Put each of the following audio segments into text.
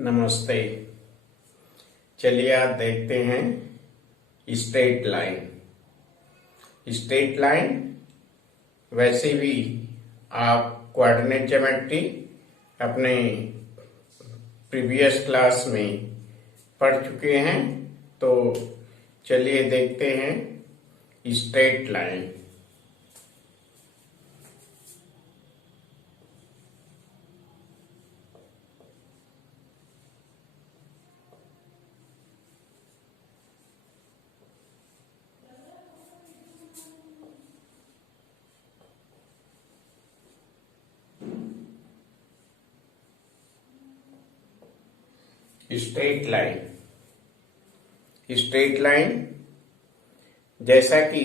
नमस्ते। चलिए आज देखते हैं स्ट्रेट लाइन। स्ट्रेट लाइन वैसे भी आप कोऑर्डिनेट ज्योमेट्री अपने प्रीवियस क्लास में पढ़ चुके हैं, तो चलिए देखते हैं स्ट्रेट लाइन। स्ट्रेट लाइन जैसा कि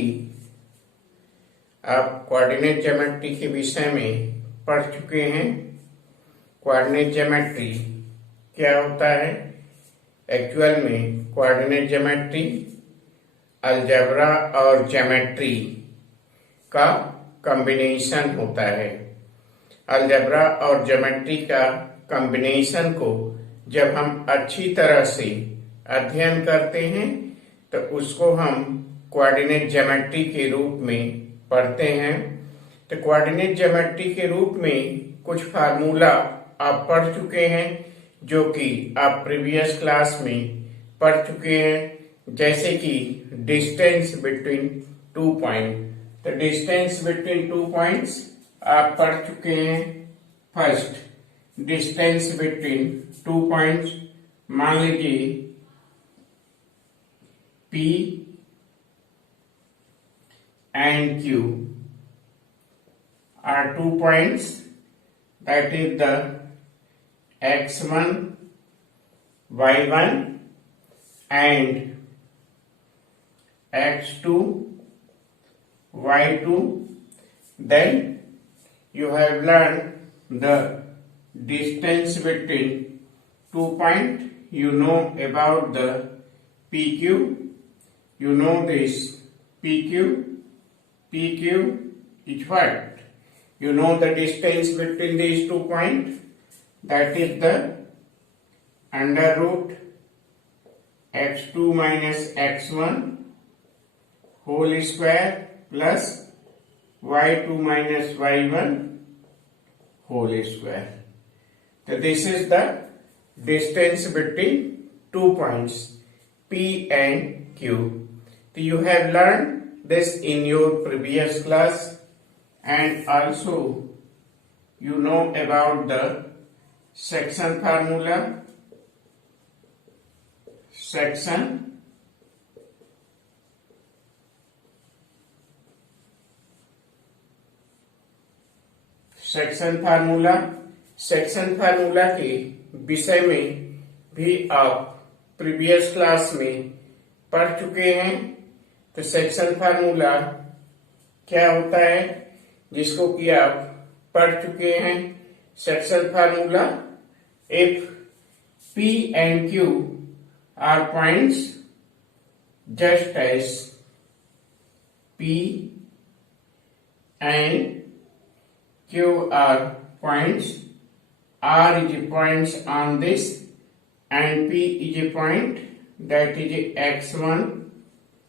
आप कोऑर्डिनेट ज्योमेट्री के विषय में पढ़ चुके हैं। कोऑर्डिनेट ज्योमेट्री क्या होता है? एक्चुअल में कोऑर्डिनेट ज्योमेट्री अलजेब्रा और ज्योमेट्री का कॉम्बिनेशन होता है। अलजेब्रा और ज्योमेट्री का कॉम्बिनेशन को जब हम अच्छी तरह से अध्ययन करते हैं तो उसको हम कोऑर्डिनेट ज्योमेट्री के रूप में पढ़ते हैं। तो कोऑर्डिनेट ज्योमेट्री के रूप में कुछ फार्मूला आप पढ़ चुके हैं, जो कि आप प्रीवियस क्लास में पढ़ चुके हैं, जैसे कि डिस्टेंस बिटवीन टू पॉइंट। तो डिस्टेंस बिटवीन टू पॉइंट्स आप पढ़ चुके हैं। First, distance between two points, मान लीजिए P and Q are 2 points, that is the x1, y1 and x2, y2. Then you have learned the distance between 2 points. You know about the PQ. You know this PQ is what? You know the distance between these 2 points. That is the under root x2 minus x1 whole square plus y2 minus y1 whole square. So this is the distance between 2 points P and Q. So you have learned this in your previous class, and also you know about the section formula. Section formula के विषय में भी आप previous class में पढ़ चुके हैं। तो सेक्शन फार्मूला क्या होता है, जिसको कि आप पढ़ चुके हैं। Section formula, if P and Q are points just as P and Q are points, R is a points on this and P is a point, that is x1,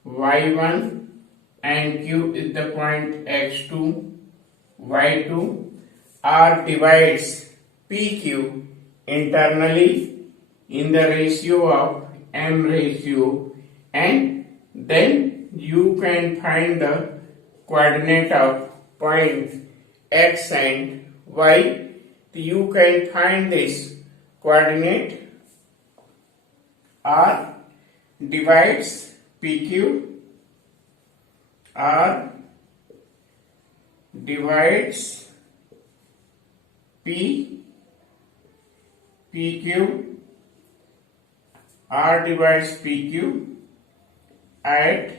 y1 and Q is the point x2, y2. R divides PQ internally in the ratio of M ratio, and then you can find the coordinate of point x and y. You can find this coordinate. R divides PQ, R divides PQ, R divides PQ at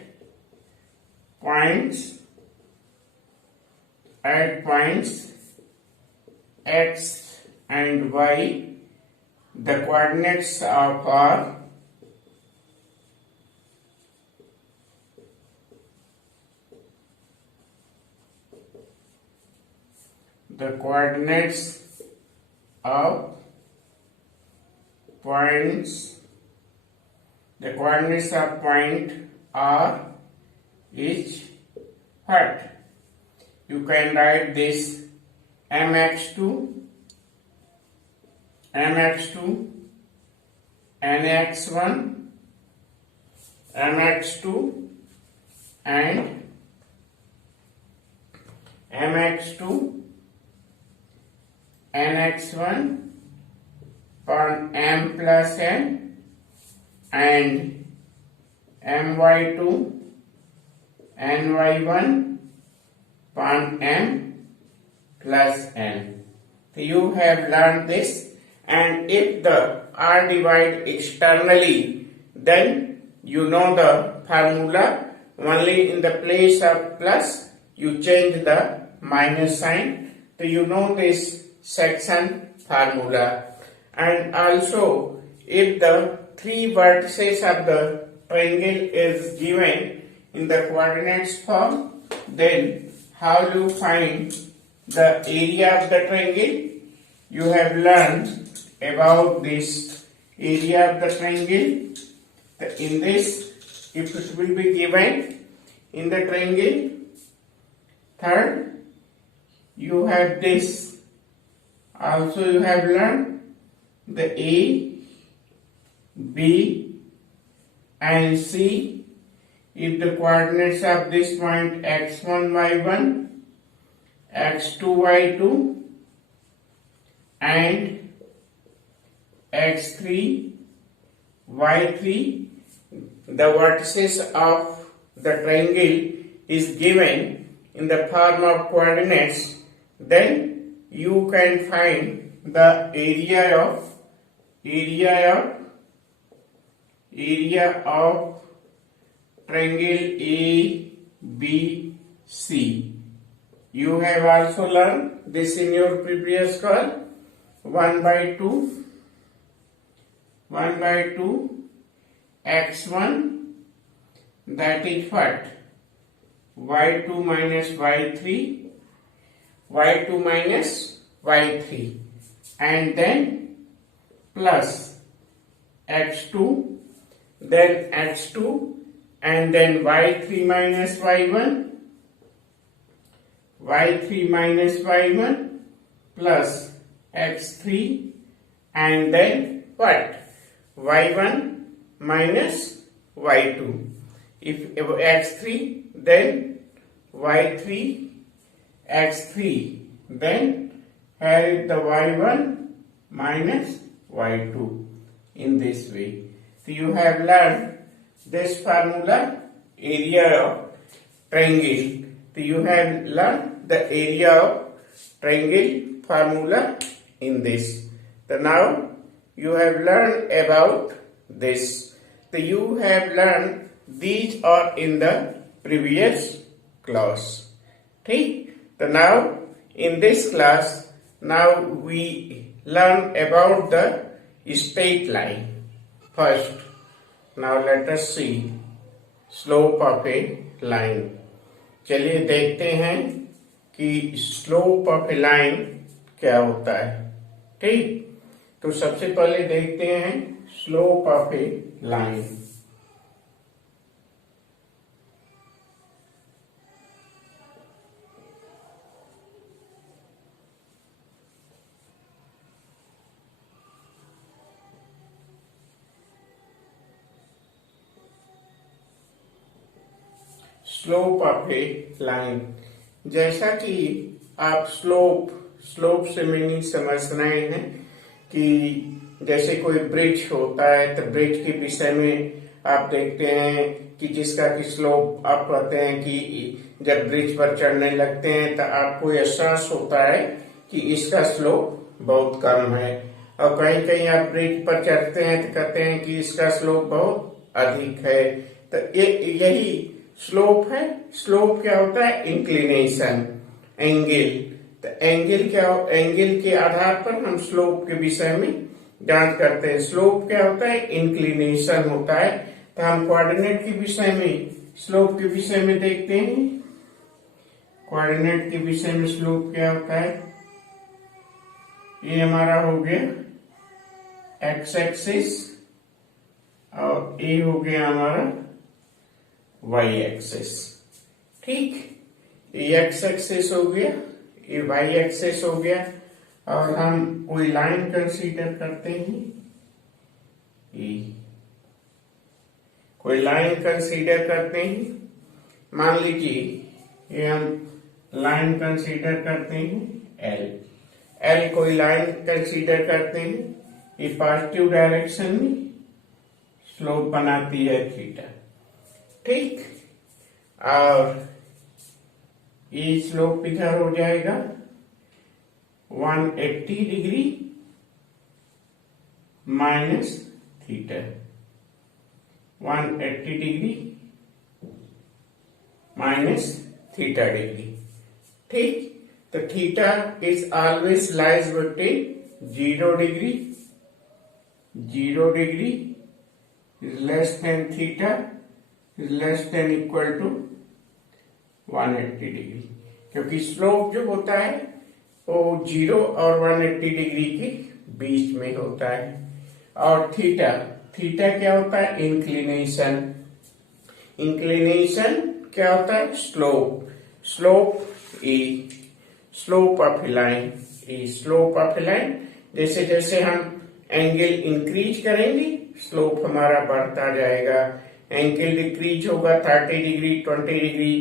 points x and y. The coordinates of R the coordinates of points, the coordinates of point R is what? You can write this mx2, nx1, mx2 and mx2, nx1 upon m plus n and my2, ny1 upon m plus n. So you have learned this, and if the r divide externally, then you know the formula. Only in the place of plus you change the minus sign. So you know this section formula. And also, if the three vertices of the triangle is given in the coordinates form, then how do you find the area of the triangle? You have learned about this area of the triangle. In this, if it will be given in the triangle, third, you have this. Also, you have learned the A, B and C. If the coordinates of this point x1, y1, x2, y2 and x3, y3, the vertices of the triangle is given in the form of coordinates, then you can find the area of triangle ABC. You have also learned this in your previous class. 1 by 2 x1, that is what? y2 minus y3, y2 minus y3, and then plus x2, then x2, and then y3 minus y1, plus x3, and then what? y1 minus y2. If x3, then y3, x3, then here is the y1 minus y2 in this way. So you have learned this formula, area of triangle. So you have learned the area of triangle formula in this. So now you have learned about this. So you have learned these are in the previous class. Okay? So now in this class, now we learn about the straight line. First, now let us see slope of a line. चलिए देखते हैं कि slope of a line क्या होता है. ठीक, तो सबसे पहले देखते हैं slope of a line. Slope of a line, जैसा कि आप स्लोप से मीनिंग समझ रहे हैं कि जैसे कोई ब्रिज होता है तो ब्रिज के विषय में आप देखते हैं कि जिसका कि स्लोप आप कहते हैं कि जब ब्रिज पर चढ़ने लगते हैं तो आपको एहसास होता है कि इसका स्लोप बहुत कम है, और कहीं कहीं आप ब्रिज पर चढ़ते हैं तो कहते हैं कि इसका स्लोप बहुत अधिक है. तो यही स्लोप है. स्लोप क्या होता है? Inclination, angle. तो एंगल क्या, एंगल के आधार पर हम स्लोप के विषय में जांच करते हैं. स्लोप क्या होता है? इंक्लिनेशन होता है. तो हम कोऑर्डिनेट के विषय में स्लोप के विषय में देखते हैं. कोऑर्डिनेट के विषय में स्लोप क्या होता है? ये हमारा हो गया एक्स एक्सिस और ये हो गया हमारा वाई एक्सिस। ठीक, ये एक्स एक्सिस हो गया, ये वाई एक्सिस हो गया, और हम कोई लाइन कंसीडर करते हैं। ये कोई लाइन कंसीडर करते हैं, मान लीजिए ये हम लाइन कंसीडर करते हैं एल। एल कोई लाइन कंसीडर करते हैं, ये पॉजिटिव डायरेक्शन में स्लोप बनाती है थीटा। ठीक, और ये स्लोप इधर हो जाएगा 180 degree minus theta, 180 degree minus theta degree. ठीक, तो theta is always lies between 0 degree, 0 degree is less than theta is less than equal to 180 degree, क्योंकि स्लोप जो होता है वो 0 और 180 डिग्री के बीच में होता है। और थीटा, थीटा क्या होता है? इंक्लिनेशन। इंक्लिनेशन क्या होता है? Slope. Slope E, slope of line E, slope of line. जैसे जैसे हम एंगल इंक्रीज करेंगे स्लोप हमारा बढ़ता जाएगा, एंगल डिक्रीज होगा 30 डिग्री 20 डिग्री,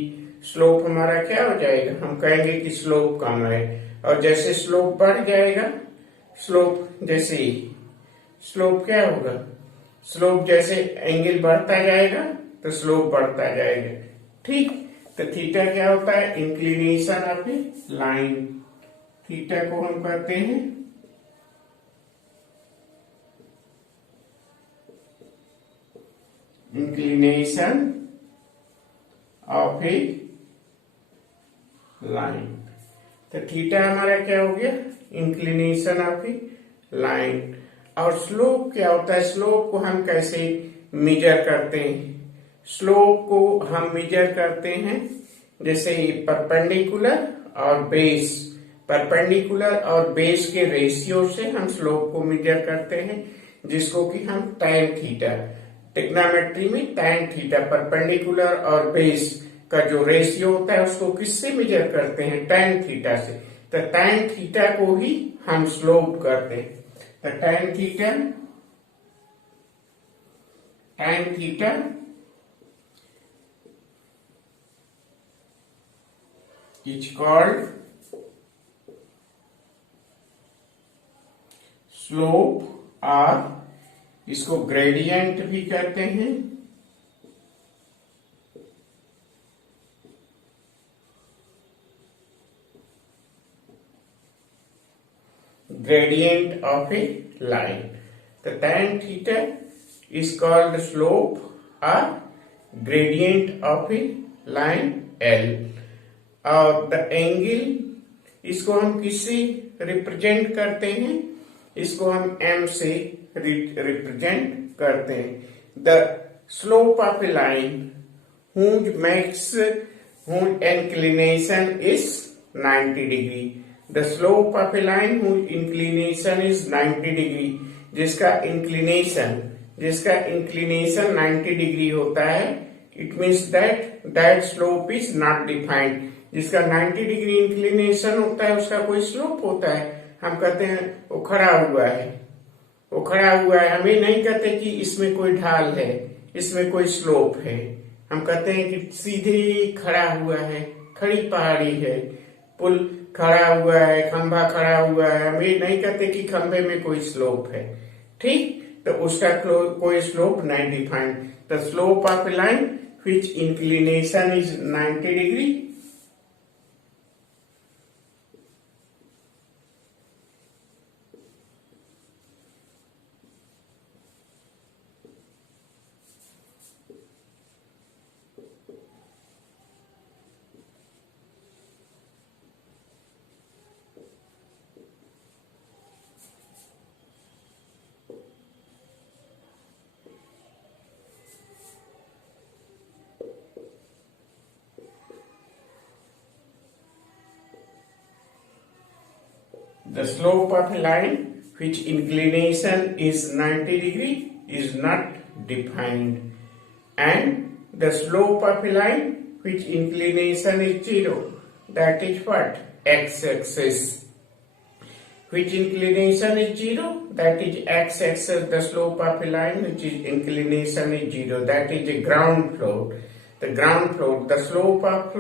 स्लोप हमारा क्या हो जाएगा? हम कहेंगे कि स्लोप कम है। और जैसे स्लोप बढ़ जाएगा, स्लोप जैसे स्लोप क्या होगा? स्लोप जैसे एंगल बढ़ता जाएगा तो स्लोप बढ़ता जाएगा। ठीक, तो थीटा क्या होता है? Inclination of a line. Theta को हम कहते हैं इंक्लिनेशन ऑफ ए लाइन। तो थीटा हमारा क्या हो गया? Inclination of a line. और स्लोप क्या होता है? स्लोप को हम कैसे मेजर करते हैं? स्लोप को हम मेजर करते हैं जैसे परपेंडिकुलर और बेस, परपेंडिकुलर और बेस के रेशियो से हम स्लोप को मेजर करते हैं, जिसको कि हम टैन थीटा, ट्रिग्नोमेट्री में टैन थीटा, परपेंडिकुलर और बेस का जो रेशियो होता है उसको किससे मेजर करते हैं? टैन थीटा से। तो टैन थीटा को ही हम स्लोप करते हैं। तो tan theta, tan theta is called slope, और इसको ग्रेडियंट भी कहते हैं। Gradient of a line. तो tan theta is called slope और gradient of a line L। और द एंगल, इसको हम किससे रिप्रेजेंट करते हैं? इसको हम M से रिप्रेजेंट करते हैं। The slope of a line whose makes whose inclination is 90 degree। The slope of a line whose inclination is 90 degree, जिसका इंक्लिनेशन 90 डिग्री होता है, it means that slope is not defined. जिसका 90 degree inclination होता है उसका कोई slope होता है? हम कहते हैं वो खड़ा हुआ है, वो खड़ा हुआ है। हम ये नहीं कहते कि इसमें कोई ढाल है, इसमें कोई स्लोप है। हम कहते हैं कि सीधे खड़ा हुआ है, खड़ी पहाड़ी है, पुल खड़ा हुआ है, खंभा खड़ा हुआ है। हम ये नहीं कहते कि खंभे में कोई स्लोप है। ठीक, तो उसका कोई स्लोप नहीं defined. The slope of a line which inclination is 90 degree the slope of a line which inclination is 90 degree is not defined, and the slope of a line which inclination is 0, that is what? X-axis. Which inclination is 0, that is x-axis, the slope of a line which is inclination is 0, that is a ground floor. The ground floor, the slope of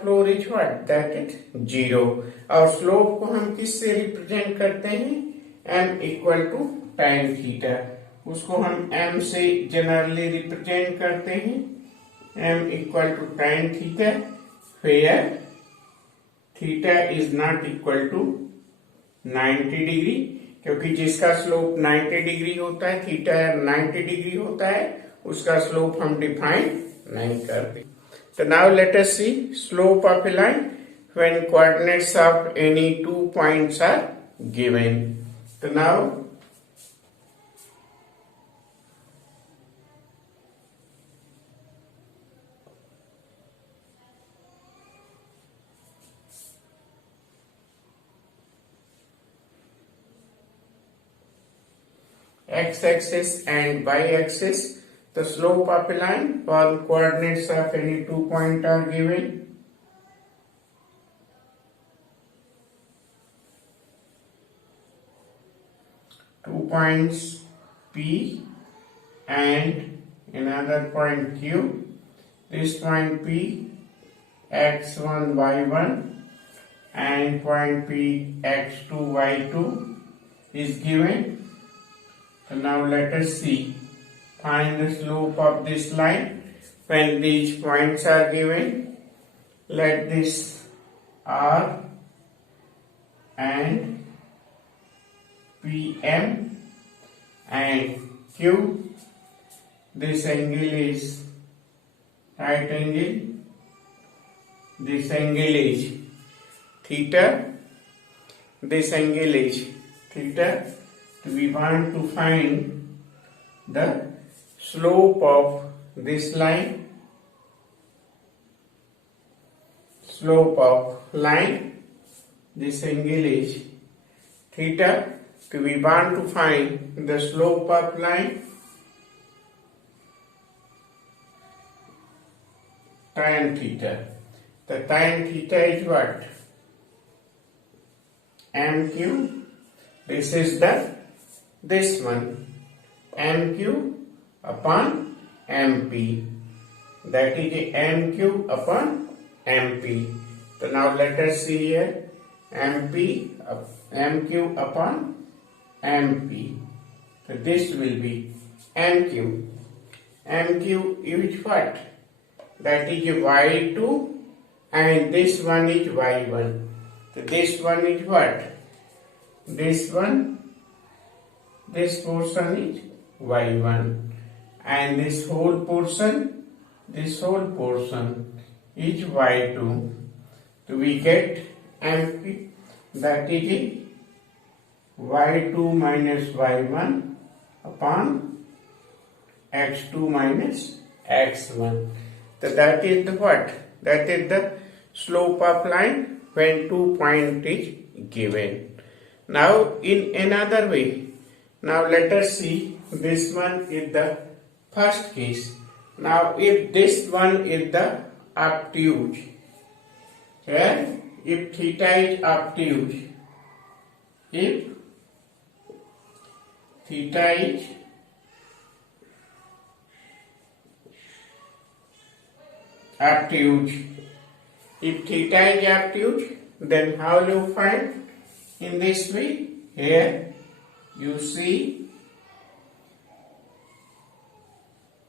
floor is what? That is 0. और slope को हम किससे represent करते हैं? m equal to tan theta. उसको हम m से generally represent करते हैं. m equal to tan theta, where theta is not equal to 90 degree, क्योंकि जिसका स्लोप 90 डिग्री होता है, थीटा 90 डिग्री होता है, उसका स्लोप हम डिफाइन नहीं करते. So now let us see slope of a line when coordinates of any 2 points are given. So now x-axis and y-axis, the slope of a line for coordinates of any 2 points are given. Two points P and another point Q. This point P x1 y1 and point P x2 y2 is given. So now let us see. Find the slope of this line when these points are given. Let this R and PM and Q. This angle is right angle. This angle is theta. This angle is theta. We want to find the slope of this line. Slope of line. This angle is theta. We want to find the slope of line. Tan theta. The tan theta is what? MQ. This is this one. MQ upon MP. That is MQ upon MP. So now let us see here. MQ upon MP. So this will be MQ. MQ is what? That is Y2 and this one is Y1. So this one is what? This portion is Y1 and this whole portion is Y2. So we get MP, that is Y2 minus Y1 upon X2 minus X1. So that is the what? That is the slope of line when 2 point is given. Now in another way, now let us see, this one is the first case. Now if this one is the obtuse, where if theta is obtuse, if theta is obtuse, then how you find? In this way, here you see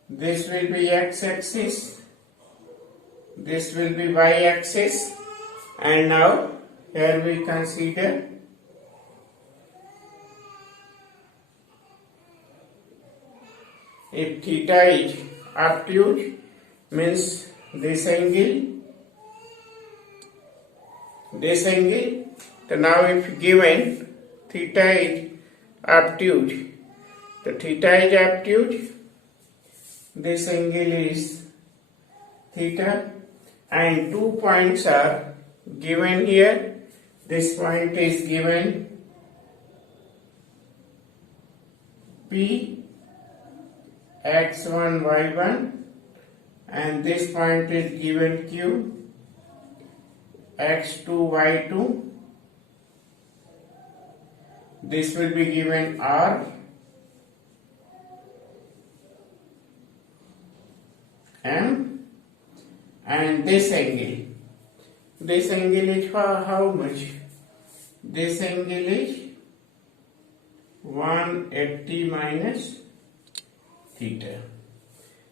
this will be x-axis, this will be y-axis, and now here we consider if theta is obtuse, means this angle. So now if given theta is obtuse, the theta is obtuse, this angle is theta, and 2 points are given here. This point is given P x1 y1, and this point is given Q x2 y2. This will be given R, M, and this angle. This angle is how much? This angle is 180 minus theta.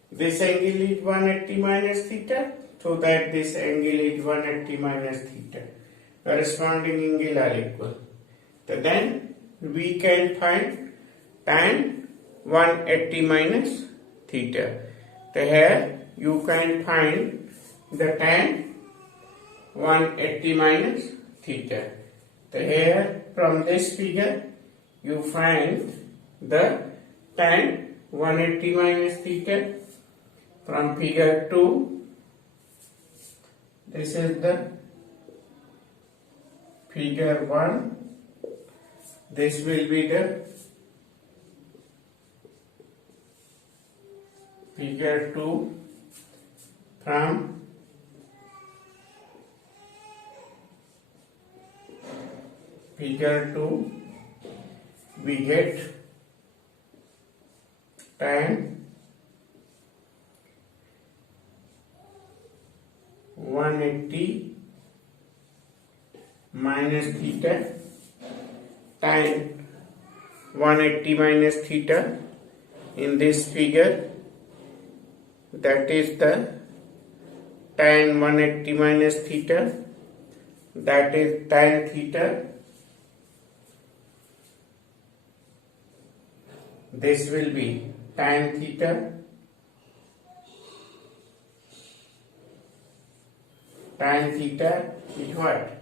This angle is 180 minus theta, so that this angle is 180 minus theta. Corresponding angle are equal. So then we can find tan 180 minus theta. So here you can find the tan 180 minus theta. So here from this figure you find the tan 180 minus theta. From figure 2, this is the figure 1. This will be the figure 2. From figure 2 we get tan 180 minus theta. Tan 180 minus theta in this figure, that is the tan 180 minus theta, that is tan theta. This will be tan theta. Tan theta is what?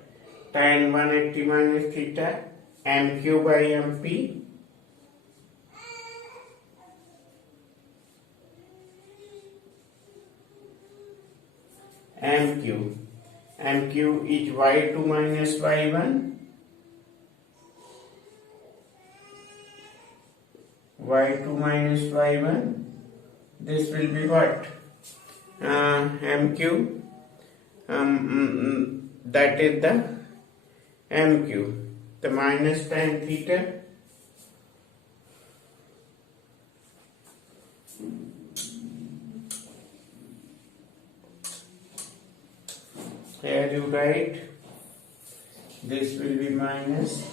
Tan 180 minus theta, MQ by MP. MQ is y2 minus y1. y2 minus y1. This will be what? MQ. That is the MQ. The minus tan theta. Here you write, this will be minus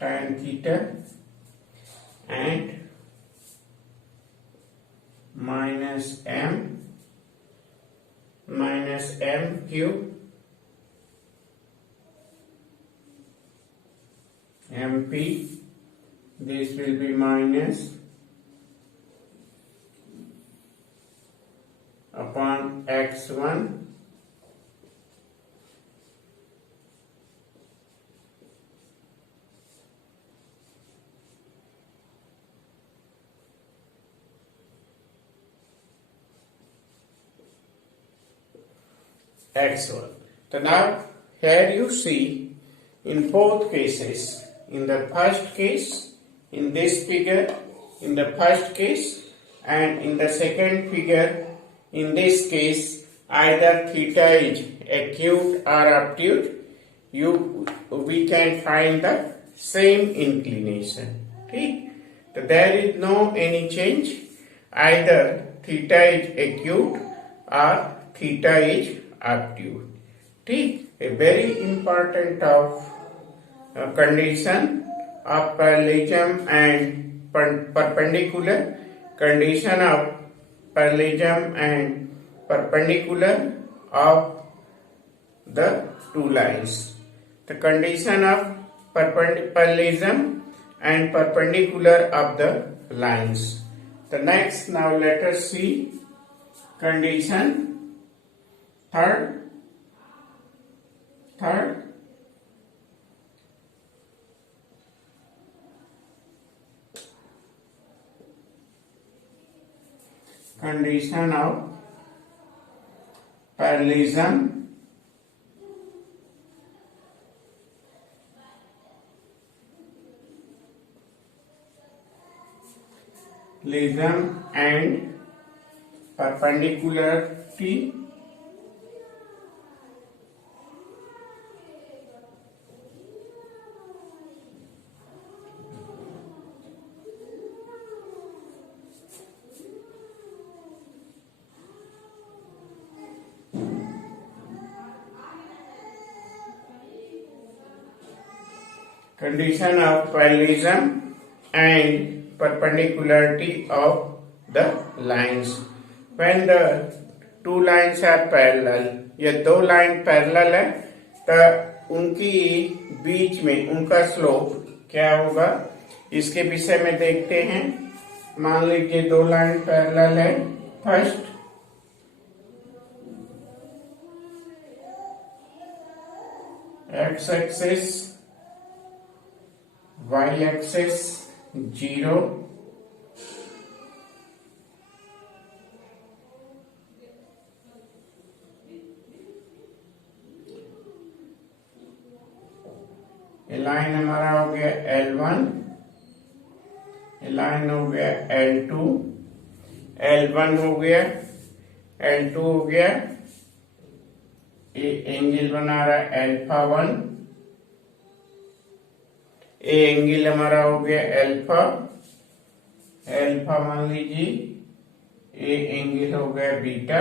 tan theta and minus MQ MP. This will be minus upon x1 x1. So now here you see in both cases, in the first case, in this figure, in the first case, and in the second figure, in this case, either theta is acute or obtuse, we can find the same inclination. Okay? So there is no any change. Either theta is acute or theta is obtuse. Okay? A very important of condition of parallelism and perpendicular. Condition of parallelism and perpendicular of the two lines. The condition of parallelism and perpendicular of the lines. The next, now let us see condition third. Condition of parallelism and perpendicularity condition of parallelism and perpendicularity of the lines. When the two lines are parallel, ये दो line parallel है तो उनकी बीच में उनका slope क्या होगा इसके विषय में देखते हैं. मान लीजिए दो लाइन पैरेलल है. First x axis y axis 0 ये लाइन हमारा हो गया L1, ये लाइन हो गया L2, L1 हो गया, L2 हो गया, ये एंगल बना रहा है अल्फा 1, ए एंगल हमारा हो गया अल्फा, अल्फा मान लीजिए, ए एंगल हो गया बीटा.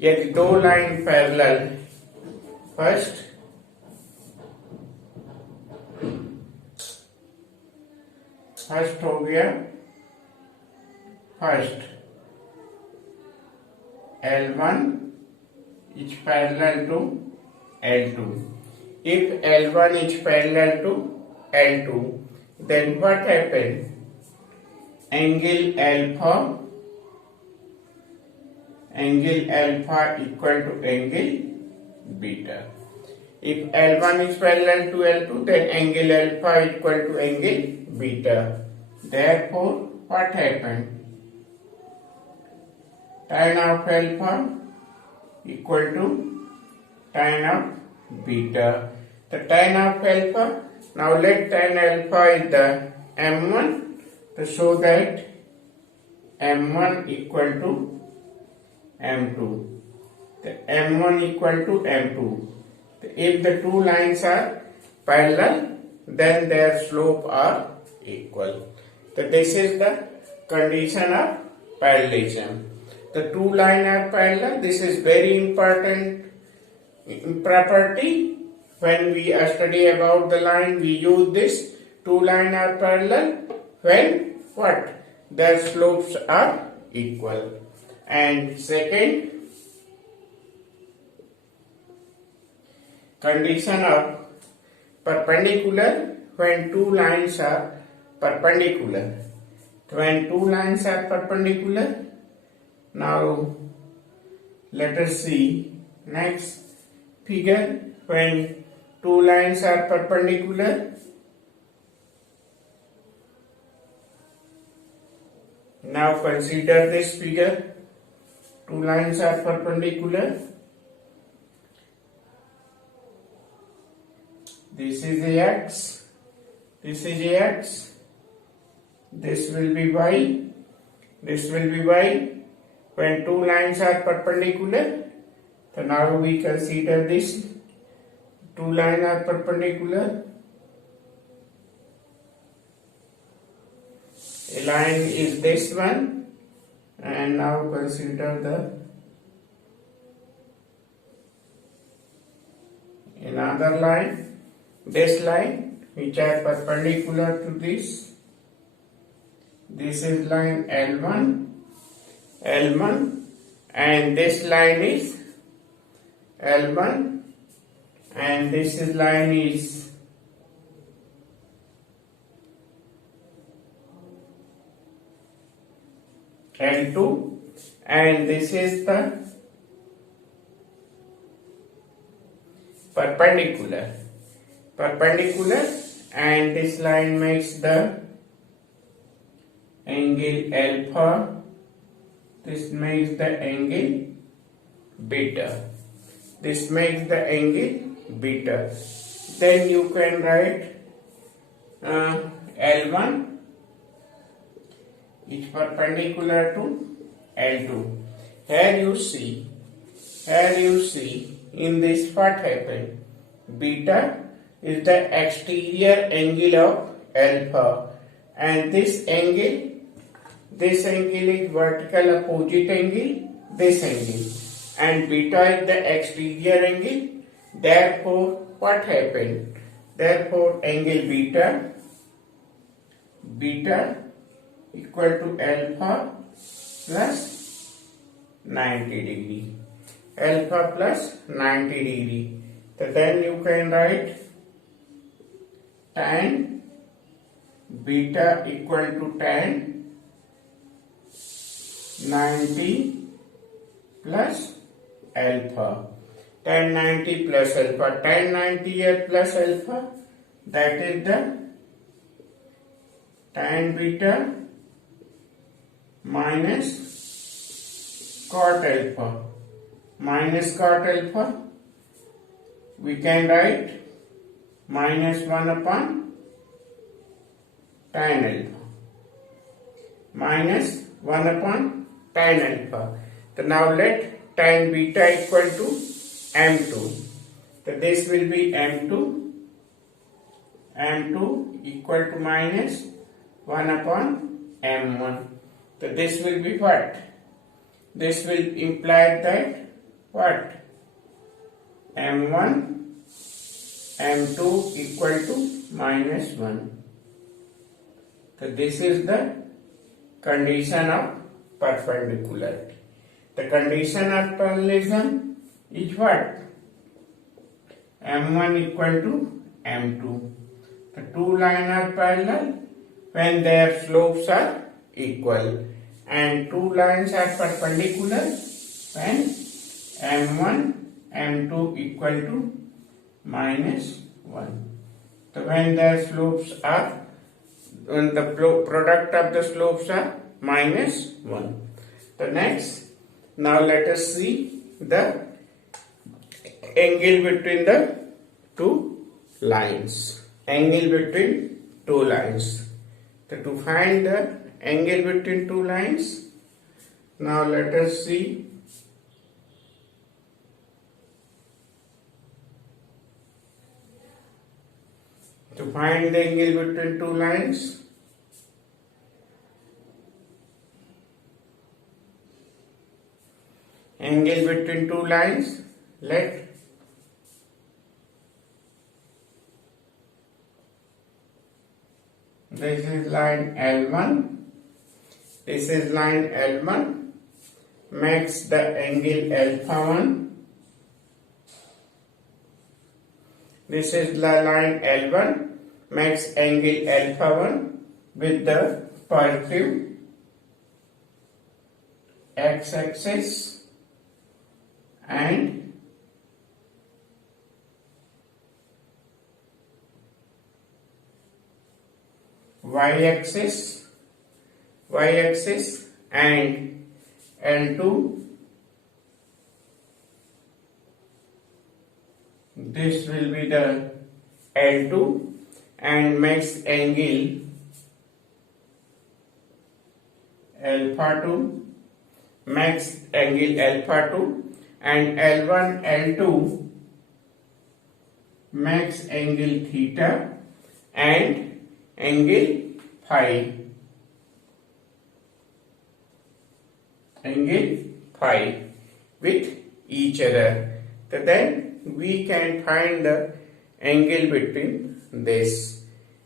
यदि दो लाइन पैरेलल, फर्स्ट हो गया first L1 is parallel to L2. If L1 is parallel to L2, then what happened? Angle alpha equal to angle beta. If L1 is parallel to L2, then angle alpha equal to angle beta. Therefore, what happened? Tan of alpha equal to tan of beta. The tan of alpha, now let tan alpha is the M1 to show that M1 equal to M2. The M1 equal to M2. If the two lines are parallel, then their slope are equal. So this is the condition of parallelism. The two lines are parallel. This is very important property. When we study about the line, we use this. Two lines are parallel when what? Their slopes are equal. And second condition of perpendicular when two lines are perpendicular. When two lines are perpendicular, now let us see next figure. When two lines are perpendicular, now consider this figure. Two lines are perpendicular. This is a x, this is a x, this will be y, this will be y. When two lines are perpendicular, so now we consider this. Two lines are perpendicular. A line is this one, and now consider the another line. This line which are perpendicular to this. This is line L1, and this line is L1, and this is line is L2, and this is the perpendicular, and this line makes the angle alpha, this makes the angle beta, this makes the angle beta. Then you can write L1 is perpendicular to L2. Here you see in this what happened. Beta is the exterior angle of alpha, and this angle is vertical opposite angle, this angle, and beta is the exterior angle. Therefore, what happened? Therefore, angle beta equal to alpha plus 90 degree. Alpha plus 90 degree. So then you can write tan beta equal to tan 90 plus alpha. Tan 90 plus alpha. Tan 90 here plus alpha, that is the tan beta minus cot alpha. Minus cot alpha, we can write minus 1 upon tan alpha. Minus 1 upon tan alpha. So now let tan beta equal to M2. So this will be M2 equal to minus 1 upon M1. So this will be what? This will imply that what? M1, M2 equal to minus 1. So this is the condition of perpendicularity. The condition of parallelism is what? M1 equal to M2. The two lines are parallel when their slopes are equal, and two lines are perpendicular when M1, M2 equal to minus 1. So when their slopes are, when the product of the slopes are minus 1. The next, now let us see the angle between the two lines. Angle between two lines. So to find the angle between two lines, now let us see. To find the angle between two lines, angle between two lines, let this is line L1, this is line L1, makes the angle alpha 1. This is the line L1, makes angle alpha 1 with the positive x-axis and y-axis, and L2. This will be the L2 and makes angle alpha 2, makes angle alpha 2, and L1, L2 makes angle theta and angle phi. Angle phi with each other. So then we can find the angle between this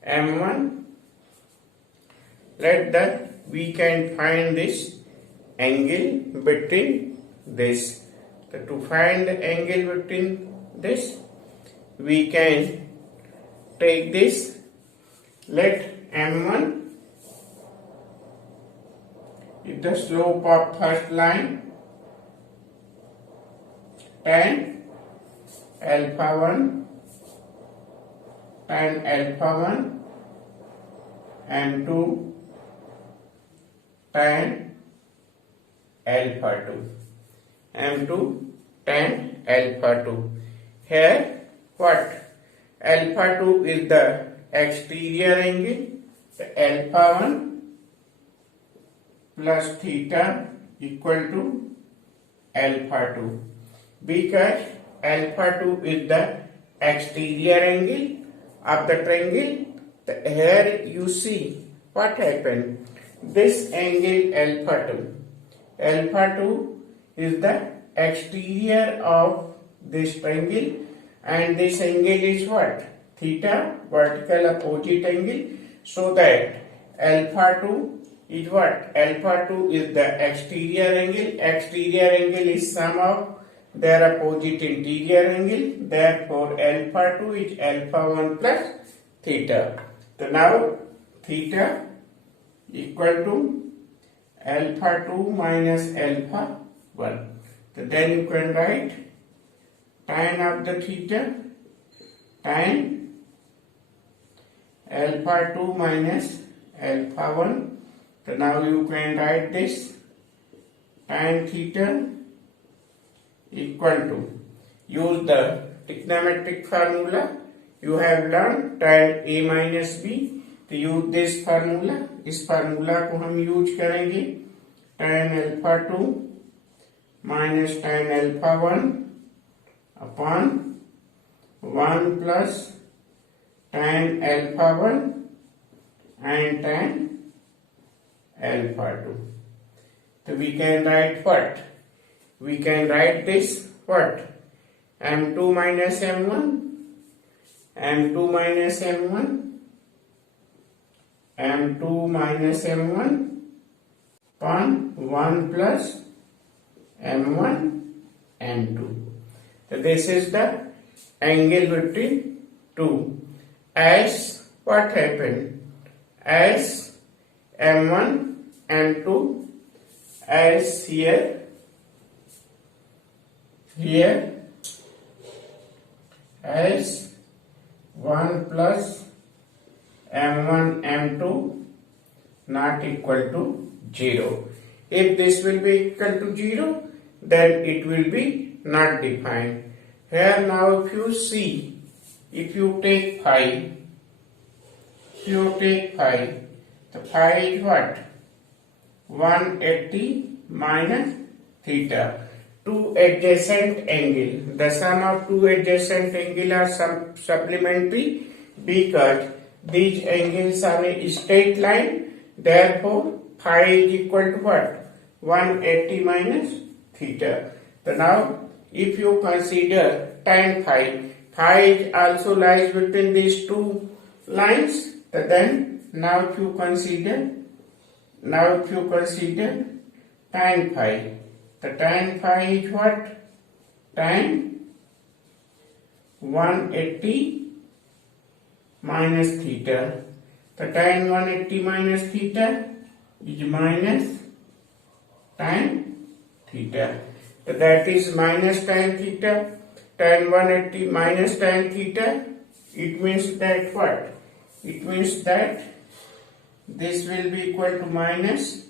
M1. We can find this angle between this. So to find the angle between this, we can take this. Let M1 is the slope of first line, tan alpha 1, tan alpha 1, and 2 tan alpha 2, M2 tan alpha 2. Here what? Alpha 2 is the exterior angle, the alpha 1 plus theta equal to alpha 2, because alpha 2 is the exterior angle of the triangle. Here you see what happened. This angle alpha 2 is the exterior of this triangle, and this angle is what? Theta, vertical opposite angle. So that alpha 2 is what? Alpha 2 is the exterior angle. Exterior angle is sum of their opposite interior angle. Therefore, alpha 2 is alpha 1 plus theta. So now theta equal to alpha 2 minus alpha 1. So then you can write tan of the theta, tan alpha 2 minus alpha 1. So now you can write this tan theta equal to, use the trigonometric formula you have learned, tan a minus b. तो use this formula, इस formula को हम use करेंगे, tan alpha 2 minus tan alpha 1 upon 1 plus tan alpha 1 and tan alpha 2. So we can write what? We can write this what? m2 minus m1, m2 minus m1, m2 minus m1 upon 1 plus m1 m2. So this is the angle between two. As what happened? As m1 m2, as here as 1 plus m1 m2 not equal to 0. If this will be equal to 0, then it will be not defined. Here now if you see, if you take phi, the phi is what? 180 minus theta. Two adjacent angle. The sum of two adjacent angle are supplementary because these angles are a straight line. Therefore, phi is equal to what? 180 minus theta. So now, if you consider tan phi, phi also lies between these two lines. Then now if you consider tan phi, the tan phi is what? Tan 180 minus theta. The tan 180 minus theta is minus tan theta. So that is minus tan theta. Tan 180 minus tan theta. It means that what? It means that this will be equal to minus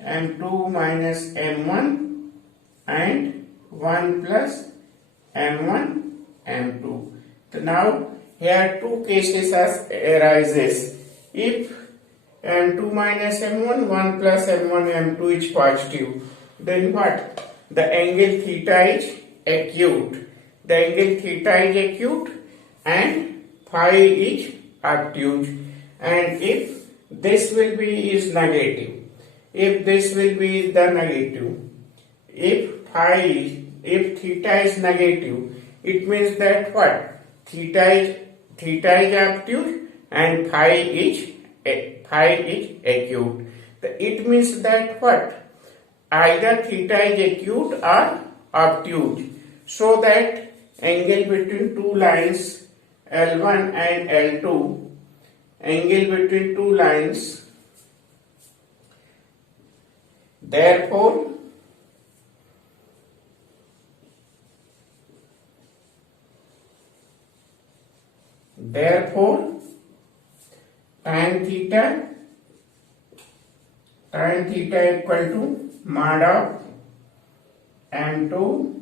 m2 minus m1 and 1 plus m1 m2. So now here two cases arises. If m2 minus m1, 1 plus m1 m2 is positive, then what? The angle theta is acute. The angle theta is acute and phi is obtuse. And if this will be is negative, if this will be the negative, if theta is negative, it means that what? Theta is obtuse and phi is acute. It means that what? Either theta is acute or obtuse. So that angle between two lines L1 and L2, angle between two lines, therefore tan theta equal to mod of m2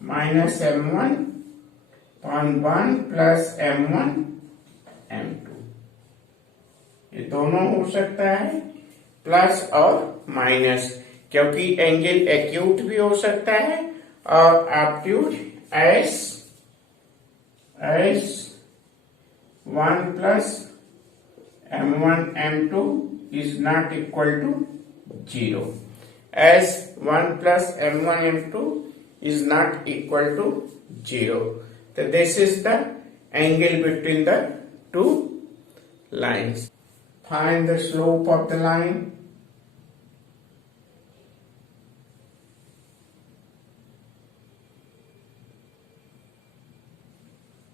minus m1 upon 1 plus m1 m2. ये दोनों हो सकता है, plus और minus, क्योंकि angle acute भी हो सकता है और obtuse S 1 plus m1 m2 is not equal to 0, as 1 plus m1 m2 is not equal to 0. So this is the angle between the two lines. Find the slope of the line.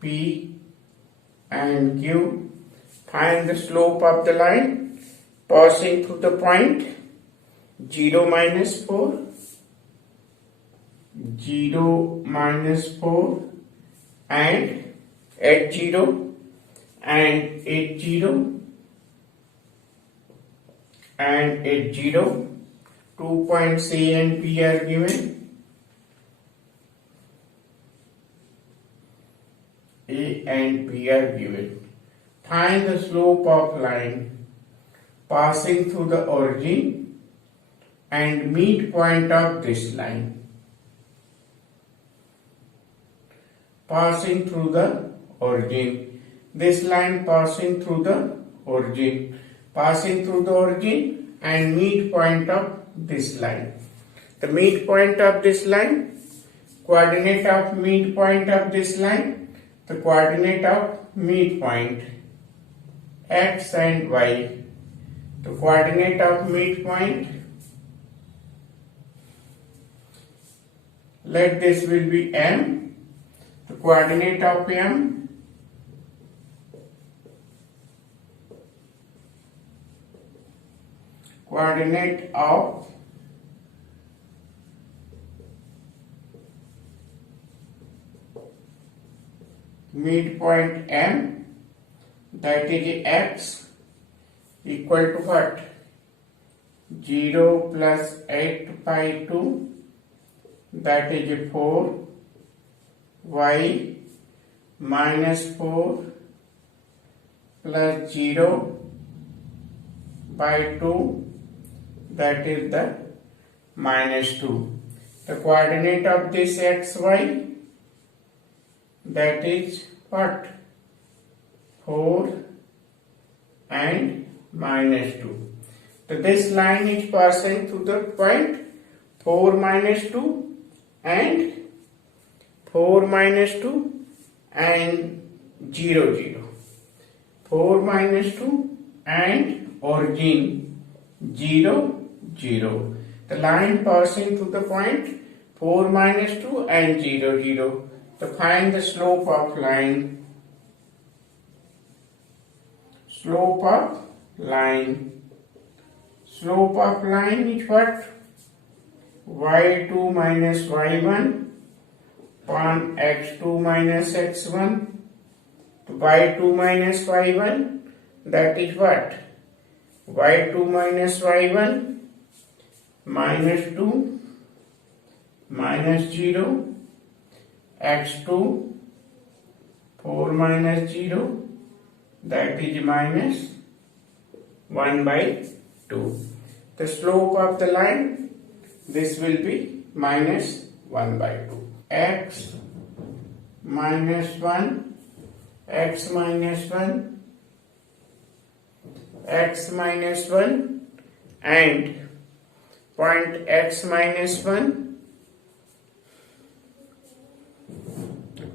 P and Q. Find the slope of the line passing through the point 0 minus 4, 0 minus 4 and at 0 and at 0 and at 0. 2 points A and P are given. A and B are given. Find the slope of line passing through the origin and midpoint of this line. Passing through the origin. This line passing through the origin. Passing through the origin and midpoint of this line. The midpoint of this line, coordinate of midpoint of this line, the coordinate of midpoint x and y, the coordinate of midpoint, let this will be m, the coordinate of m, coordinate of midpoint m, that is x, equal to what? 0 plus 8 pi 2, that is 4, y minus 4 plus 0 by 2, that is the minus 2. The coordinate of this xy, that is what? 4 and minus 2. So this line is passing through the point 4 minus 2 and 4 minus 2 and 0 0. 4 minus 2 and origin 0 0. The line passing through the point 4 minus 2 and 0 0. To find the slope of line. Slope of line. Slope of line is what? y2 minus y1 upon x2 minus x1. To y2 minus y1, that is what? y2 minus y1 minus 2 minus 0 x2 4 minus 0, that is minus 1 by 2. The slope of the line, this will be minus 1 by 2. X minus 1, x minus 1, x minus 1 and point x minus 1,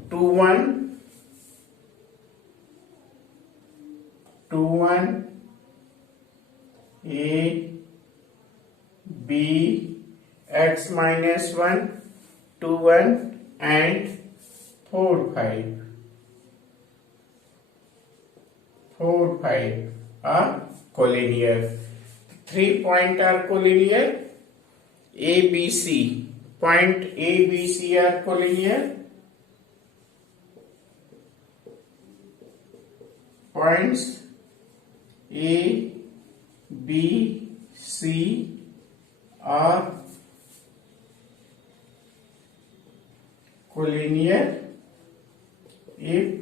2 1, 2 1, A, B, x minus 1, 2 1 and 4 5. 4 5 are collinear. 3 points are collinear. A, B, C. Point A, B, C are collinear. Points A, B, C are collinear if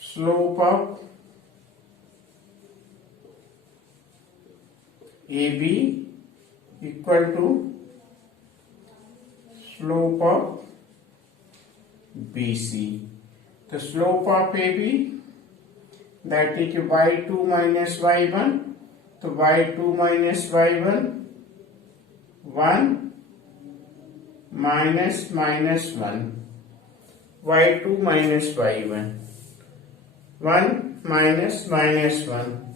slope of AB equal to slope of BC. The slope of AB, that is y2 minus y1. So y2 minus y1, 1 minus 1. y2 minus y1, 1 minus 1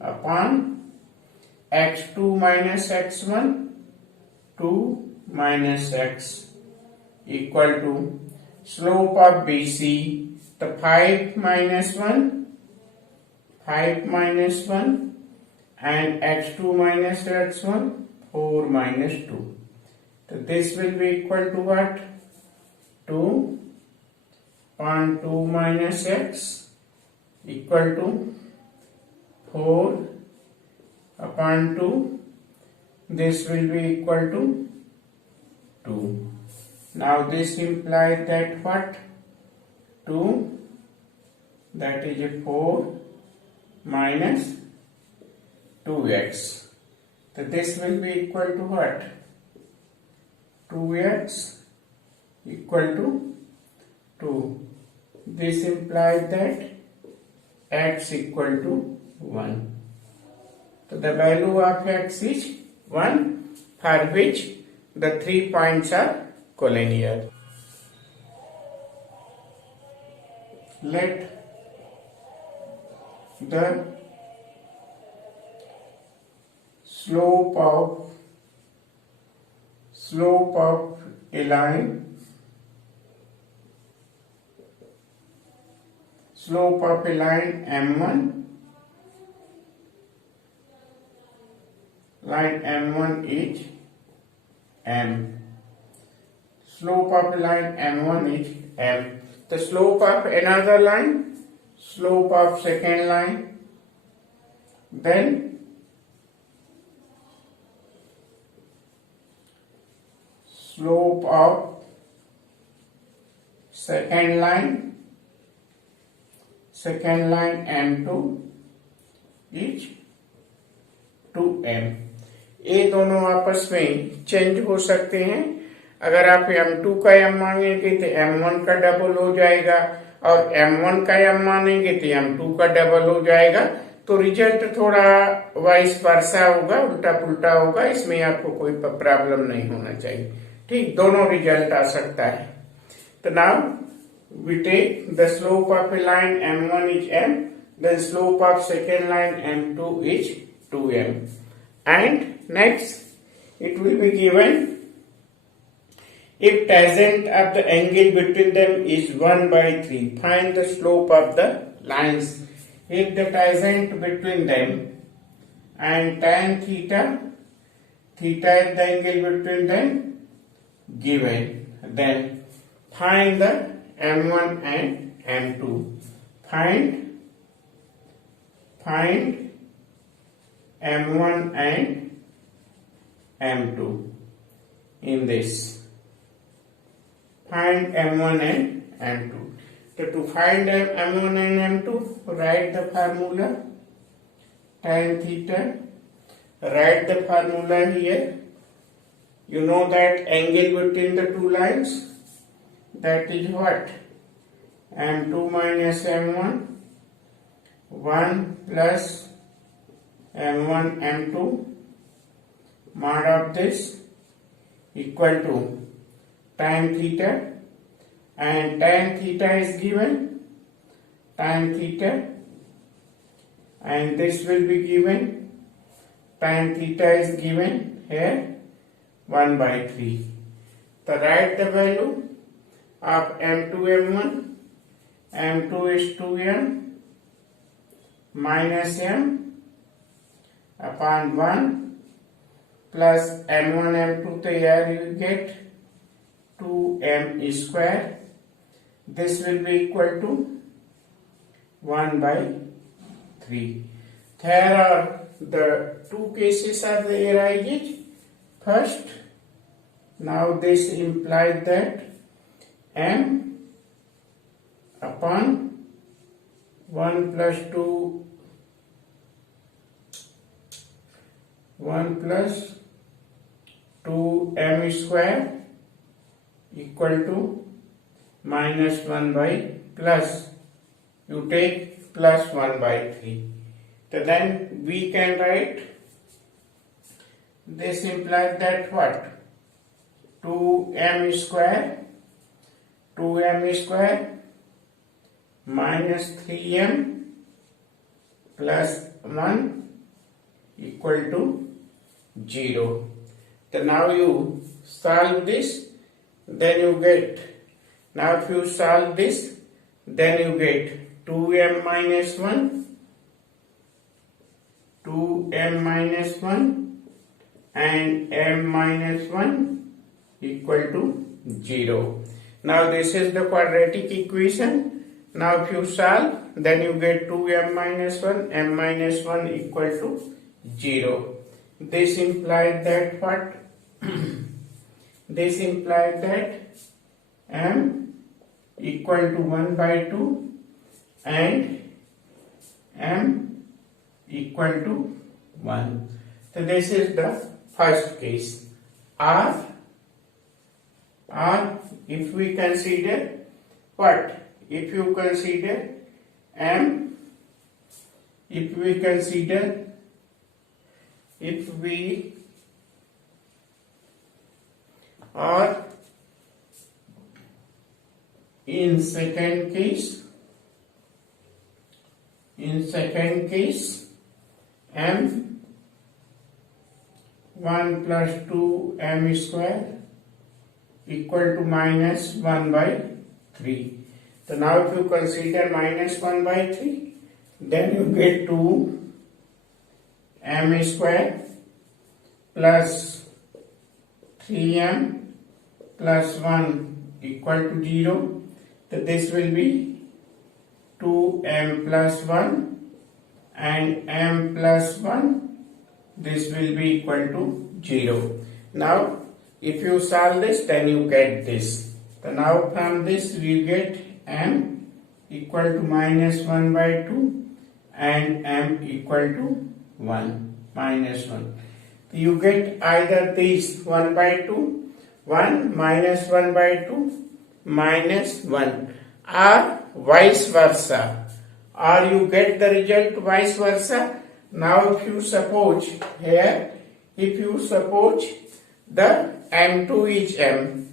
upon x2 minus x1, 2 minus x equal to slope of BC, the 5 minus 1, 5 minus 1 and x2 minus x1, 4 minus 2. So this will be equal to what? 2 upon 2 minus x equal to 4 upon 2. This will be equal to 2. Now this implies that what? 2, that is a 4 minus 2x. So this will be equal to what? 2x equal to 2. This implies that x equal to 1. So the value of x is 1, for which the 3 points are collinear. Let the slope of a line M1, line M1 is M. Slope of line M1 is M. The slope of another line, slope of second line, then slope of second line M2 is 2M. ये दोनों आपस में change हो सकते हैं. अगर आप M2 का M मांगेंगे तो M1 का डबल हो जाएगा और M1 का M मानेंगे तो M2 का डबल हो जाएगा. तो रिजल्ट थोड़ा वाइस वर्सा होगा, उल्टा पुल्टा होगा. इसमें आपको कोई प्रॉब्लम नहीं होना चाहिए. ठीक, दोनों रिजल्ट आ सकता है. तो now we take the slope of a line M1 is M, then slope of second line M2 is 2M. And next, it will be given if tangent of the angle between them is 1 by 3, find the slope of the lines. If the tangent between them and tan theta is the angle between them given, then find the M1 and M2. Find M1 and M2 in this. Find M1 and M2. So to find M1 and M2, write the formula tan theta. Write the formula here. You know that angle between the two lines, that is what? M2 minus M1, 1 plus M1 M2, mod of this equal to tan theta, and tan theta is given, tan theta, and this will be given, tan theta is given here 1 by 3. So write the value of M2 M1. M2 is 2M minus M upon 1 plus M1 M2, so here you get 2M square. This will be equal to 1 by 3. Here are the two cases are the arises. First, now this implies that M upon 1 plus 2 1 plus 2m square equal to minus 1 by plus, you take plus 1 by 3. So then we can write, this implies that what? 2m square minus 3m plus 1 equal to 0. So now you solve this, then you get, now if you solve this, then you get 2m minus 1 and m minus 1 equal to 0. Now this is the quadratic equation. Now if you solve, then you get 2m minus 1, m minus 1 equal to 0. This implies that what? This implies that m equal to 1 by 2 and m equal to 1. So this is the first case. Or if we consider what? If you consider m, if we or in second case m 1 plus 2 m square equal to minus 1 by 3. So now if you consider minus 1 by 3, then you get 2 m square plus 3m plus 1 equal to 0. So this will be 2m plus 1 and m plus 1. This will be equal to 0. Now if you solve this, then you get this. So now from this we get m equal to minus 1 by 2 and m equal to 1 minus 1. You get either these 1 by 2, 1 minus 1 by 2 minus 1, or vice versa, or you get the result vice versa. Now if you suppose here, if you suppose the m2 is m,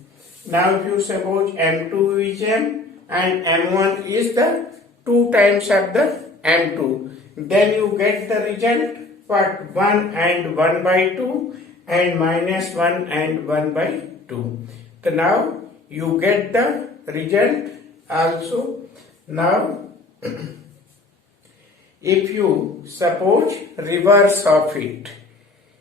now if you suppose m2 is m and m1 is the 2 times of the m2, then you get the result what? 1 and 1 by 2 and minus 1 and 1 by 2. So now you get the result also. Now if you suppose reverse of it,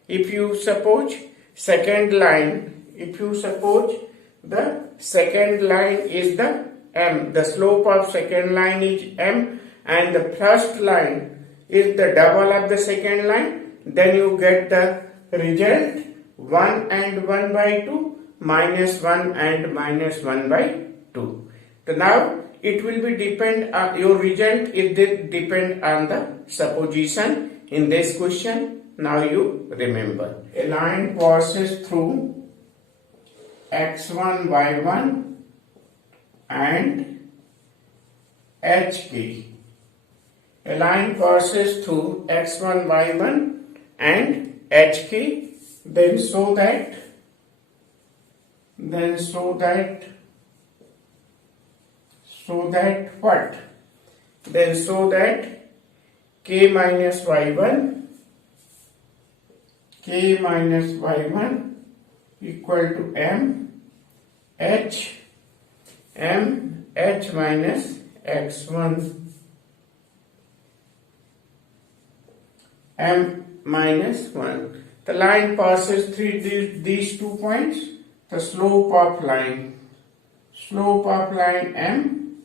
if you suppose second line, if you suppose the second line is the m, the slope of second line is m and the first line is the double of the second line, then you get the result 1 and 1 by 2 minus 1 and minus 1 by 2. So now it will be depend on your result, it will depend on the supposition in this question. Now you remember, a line passes through x1 y1 and hk. A line passes through x1 y1 and hk, then so that what? Then so that k minus y1 equal to m h minus x1 m minus 1. The line passes through these 2 points. The slope of line m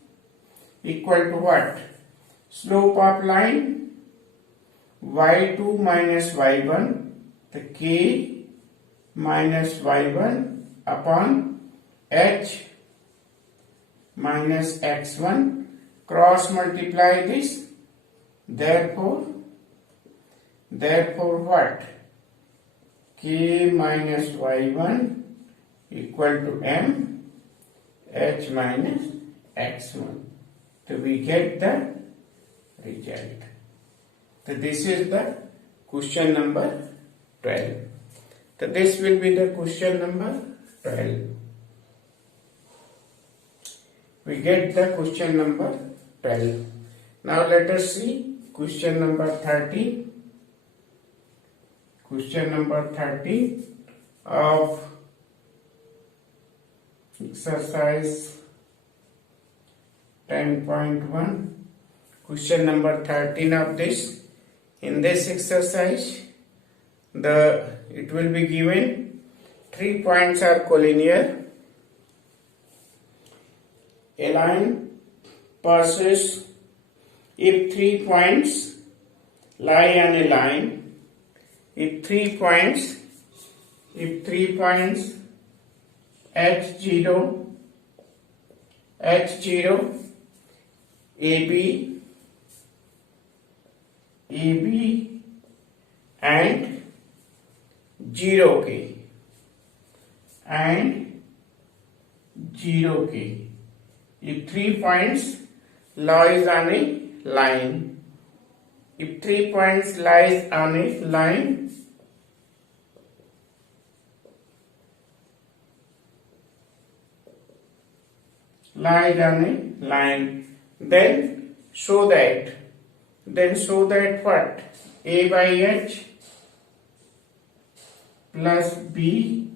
equal to what? Slope of line y2 minus y1, the k minus y1 upon h minus x1, cross multiply this, therefore what? k minus y1 equal to m h minus x1. So we get the result. So this is the question number 12. So this will be the question number 12. We get the question number 12. Now let us see question number 13. Question number 13 of exercise 10.1. Question number 13 of this. In this exercise, it will be given 3 points are collinear. A line passes if 3 points lie on a line. If 3 points H0, AB, and 0K, If 3 points lies on a line, if 3 points lies on a line, then show that what? A by H plus B,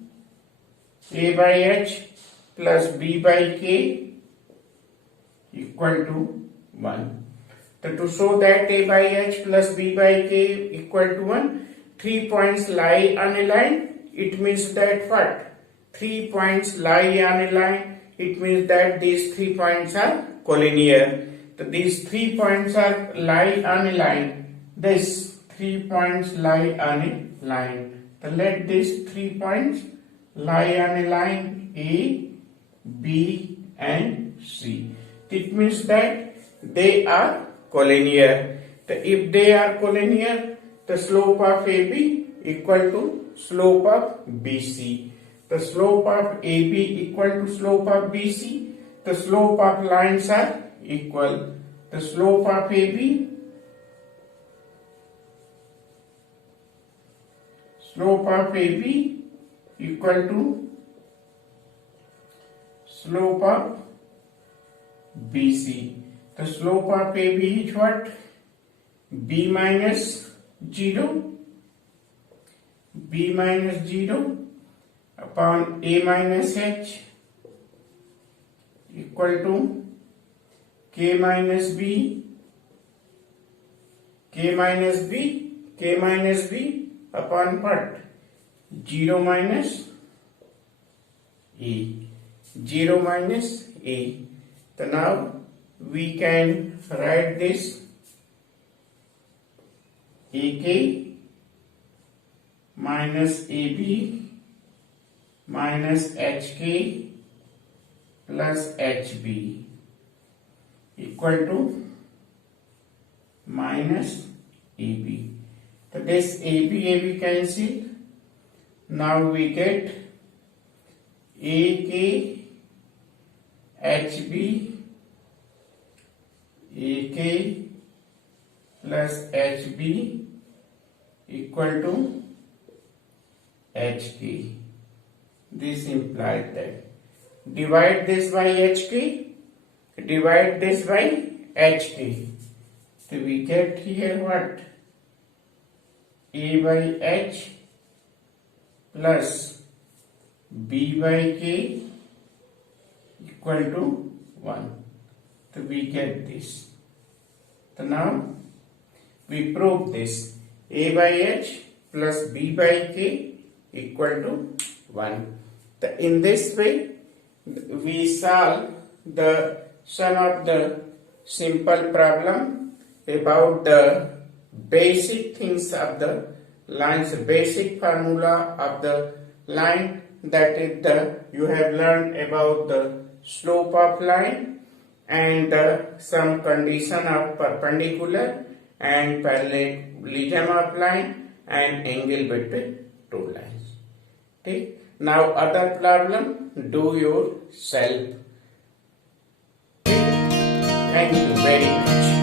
A by H plus B by K equal to 1. So to show that A by H plus B by K equal to 1, 3 points lie on a line, it means that what? 3 points lie on a line, it means that these 3 points are collinear. So these 3 points are lie on a line. This 3 points lie on a line. So let these 3 points lie on a line A, B and C. It means that they are collinear. So if they are collinear, the slope of AB equal to slope of BC. The slope of AB equal to slope of BC. The slope of lines are equal. The slope of AB equal to slope of BC. The slope of AB is what? B minus 0 upon A minus H equal to K minus B upon what? 0 minus A. So now we can write this AK minus AB minus HK plus HB equal to minus AB. So this AB cancel. Now we get AK HB plus HB equal to HK. This implies that divide this by HK, divide this by HK. So we get here what? A by H plus B by K equal to 1. So we get this. So now we prove this. A by H plus B by K equal to 1. In this way, we solve some of the simple problem about the basic things of the lines, basic formula of the line, that is you have learned about the slope of line and some condition of perpendicular and parallelism of line and angle between two lines. ठीक. Now other problem, do yourself. Thank you very much.